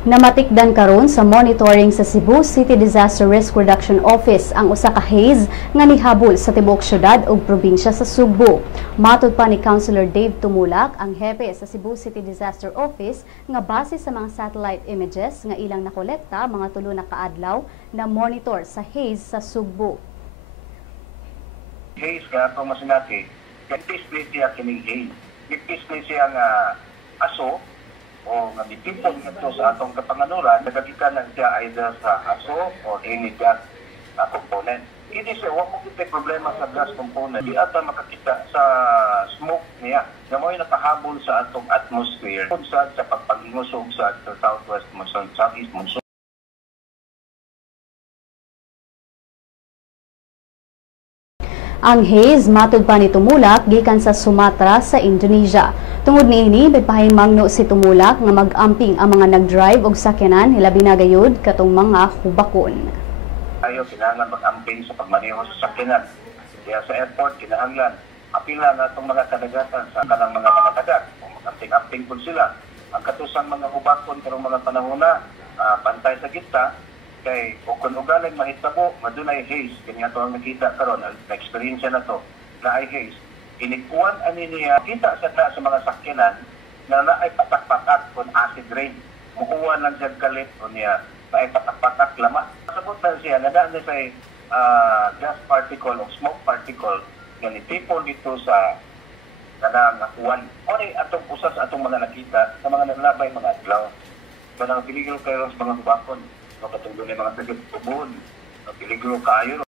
Namatikdan karon sa monitoring sa Cebu City Disaster Risk Reduction Office ang usa ka haze nga nihabol sa tibuok syudad ug probinsya sa Sugbo. Matud pa ni Councilor Dave Tumulak, ang hepe sa Cebu City Disaster Office, nga base sa mga satellite images nga ilang nakolekta mga tulo na kaadlaw na monitor sa haze sa Sugbo. Haze nga kung masinati, display siya kining haze. Display siya nga aso o nga mitipon nito sa atong kapanganuran, nagagikan na siya either sa aso o any gas component. Hindi siya, huwag mo kita problema sa gas component. Di ata makakita sa smoke niya na mo'y nakahabol sa atong atmosphere sa pagpag-ingusog sa southwest monsoon, southeast monsoon. Ang haze, matud pa ni Tumulak, gikan sa Sumatra sa Indonesia. Tungod niini, bipahimangno si Tumulak nga mag-amping ang mga nag-drive og sakyanan hilabi na gayud katong mga hubakon. Ayaw kinahanglan mag-amping sa pagmaneho sa sakyanan. Kaya sa airport, kinahanglan apila na itong mga kadagatan sa kanang mga dagat. Kung mag-amping-amping po sila. Ang katusang mga hubakon karong mga panahon na pantay sa gitna, kay kung ugaling mahitabo, madunay haze. Kanya ito ang nakita karon, na-experience na to, na ay haze. Inikuan ani niya, kita sa mga sakyanan na naay patak-patak kung acid rain. Mukuha lang siya kalit o niya, naay patak-patak lamat. Sabot na siya, nadaan na siya gas particle o smoke particle na nitipon dito sa kanang akuan. O ni atong usas atong mga nakita sa mga naglabay mga adlaw. So nang piligro kayo sa mga hubakon. Kapatunggo na mga tagat-tubon, peligro kayo.